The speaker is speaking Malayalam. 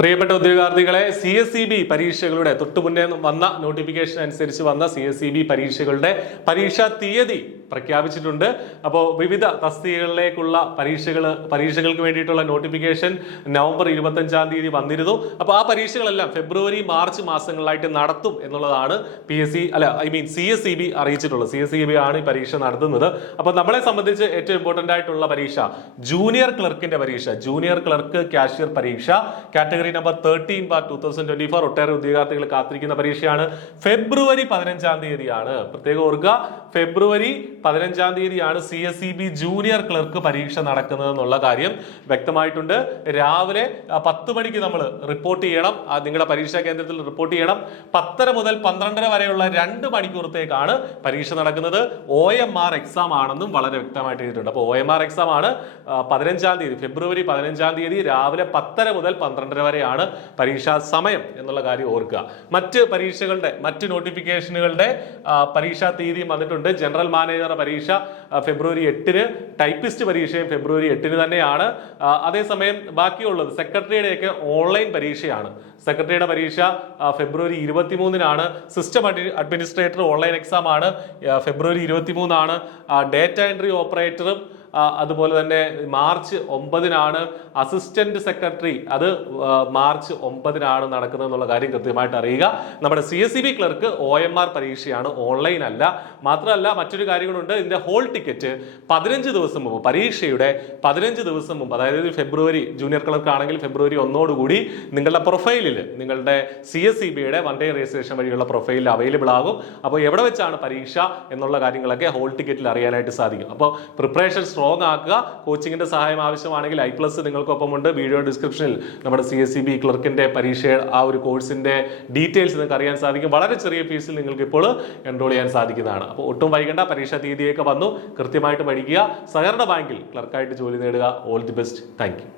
പ്രിയപ്പെട്ട ഉദ്യോഗാർത്ഥികളെ, CSEB പരീക്ഷകളുടെ തൊട്ടുമുന്നേ വന്ന നോട്ടിഫിക്കേഷൻ അനുസരിച്ച് വന്ന CSEB പരീക്ഷകളുടെ പരീക്ഷാ തീയതി പ്രഖ്യാപിച്ചിട്ടുണ്ട്. അപ്പോൾ വിവിധ തസ്തികകളിലേക്കുള്ള പരീക്ഷകൾക്ക് വേണ്ടിയിട്ടുള്ള നോട്ടിഫിക്കേഷൻ നവംബർ 25-ാം തീയതി വന്നിരുന്നു. അപ്പോൾ ആ പരീക്ഷകളെല്ലാം ഫെബ്രുവരി മാർച്ച് മാസങ്ങളിലായിട്ട് നടത്തും എന്നുള്ളതാണ് CSEB അറിയിച്ചിട്ടുള്ളത്. CSEB ആണ് ഈ പരീക്ഷ നടത്തുന്നത്. അപ്പോൾ നമ്മളെ സംബന്ധിച്ച് ഏറ്റവും ഇമ്പോർട്ടന്റ് ആയിട്ടുള്ള പരീക്ഷ ജൂനിയർ ക്ലർക്കിന്റെ പരീക്ഷ, ജൂനിയർ ക്ലർക്ക് കാഷ്യർ പരീക്ഷ കാറ്റഗറി നമ്പർ 13/2024 ഒട്ടേറെ ഉദ്യോഗാർത്ഥികൾ കാത്തിരിക്കുന്ന പരീക്ഷയാണ്. ഫെബ്രുവരി 15-ാം തീയതിയാണ്. പ്രത്യേകം ഓർക്കുക, ഫെബ്രുവരി 15-ാം തീയതിയാണ് CSEB ജൂനിയർ ക്ലർക്ക് പരീക്ഷ നടക്കുന്നത് എന്നുള്ള കാര്യം വ്യക്തമായിട്ടുണ്ട്. രാവിലെ 10 മണിക്ക് നമ്മൾ റിപ്പോർട്ട് ചെയ്യണം. നിങ്ങളുടെ പരീക്ഷാ കേന്ദ്രത്തിൽ റിപ്പോർട്ട് ചെയ്യണം. 10:30 മുതൽ 12:30 വരെയുള്ള 2 മണിക്കൂറത്തേക്കാണ് പരീക്ഷ നടക്കുന്നത്. OMR എക്സാം ആണെന്നും വളരെ വ്യക്തമായിട്ട് എഴുതിയിട്ടുണ്ട്. അപ്പോൾ OMR എക്സാം ആണ് 15-ാം തീയതി, ഫെബ്രുവരി 15-ാം തീയതി രാവിലെ 10:30 മുതൽ 12:30 വരെയാണ് പരീക്ഷാ സമയം എന്നുള്ള കാര്യം ഓർക്കുക. മറ്റ് പരീക്ഷകളുടെ മറ്റ് നോട്ടിഫിക്കേഷനുകളുടെ പരീക്ഷാ തീയതിയും വന്നിട്ടുണ്ട്. ജനറൽ മാനേജർ പരീക്ഷ ഫെബ്രുവരി 8-ന്, ടൈപ്പിസ്റ്റ് പരീക്ഷയും ഫെബ്രുവരി 8-ന് തന്നെയാണ്. അതേസമയം ബാക്കിയുള്ളത് സെക്രട്ടറിയുടെയൊക്കെ ഓൺലൈൻ പരീക്ഷയാണ്. സെക്രട്ടറിയുടെ പരീക്ഷ ഫെബ്രുവരി 23-നാണ്. സിസ്റ്റം അഡ്മിനിസ്ട്രേറ്റർ ഓൺലൈൻ എക്സാം ആണ്, ഫെബ്രുവരി 23-നാണ്. ഡേറ്റ എൻട്രി ഓപ്പറേറ്ററും അതുപോലെ തന്നെ മാർച്ച് 9-നാണ്. അസിസ്റ്റന്റ് സെക്രട്ടറി അത് മാർച്ച് 9-നാണ് നടക്കുന്നത് എന്നുള്ള കാര്യം കൃത്യമായിട്ട് അറിയുക. നമ്മുടെ CSEB ക്ലർക്ക് OMR പരീക്ഷയാണ്, ഓൺലൈൻ അല്ല. മാത്രമല്ല മറ്റൊരു കാര്യങ്ങളുണ്ട്. ഇതിന്റെ ഹോൾ ടിക്കറ്റ് 15 ദിവസം മുമ്പ്, പരീക്ഷയുടെ 15 ദിവസം മുമ്പ്, അതായത് ഫെബ്രുവരി ജൂനിയർ ക്ലർക്ക് ആണെങ്കിൽ ഫെബ്രുവരി 1-ഓടുകൂടി നിങ്ങളുടെ പ്രൊഫൈലിൽ, നിങ്ങളുടെ CSEBയുടെ 1 ഡേ രജിസ്ട്രേഷൻ വഴിയുള്ള പ്രൊഫൈലിൽ അവൈലബിൾ ആകും. അപ്പോൾ എവിടെ വെച്ചാണ് പരീക്ഷ എന്നുള്ള കാര്യങ്ങളൊക്കെ ഹോൾ ടിക്കറ്റിൽ അറിയാനായിട്ട് സാധിക്കും. അപ്പോൾ പ്രിപ്പറേഷൻ സ്ട്രോങ് ആക്കുക. കോച്ചിങ്ങിന്റെ സഹായം ആവശ്യമാണെങ്കിൽ I+ നിങ്ങൾക്കൊപ്പമുണ്ട്. വീഡിയോ ഡിസ്ക്രിപ്ഷനിൽ നമ്മുടെ CSEB ക്ലർക്കിന്റെ പരീക്ഷ ആ ഒരു കോഴ്സിന്റെ ഡീറ്റെയിൽസ് നിങ്ങൾക്ക് അറിയാൻ സാധിക്കും. വളരെ ചെറിയ ഫീസിൽ നിങ്ങൾക്ക് ഇപ്പോൾ എൻറോൾ ചെയ്യാൻ സാധിക്കുന്നതാണ്. അപ്പോൾ ഒട്ടും വൈകേണ്ട, പരീക്ഷാ തീയതിയൊക്കെ വന്നു. കൃത്യമായിട്ട് പഠിക്കുക. സഹകരണ ബാങ്കിൽ ക്ലർക്കായിട്ട് ജോലി നേടുക. All the best. Thank you.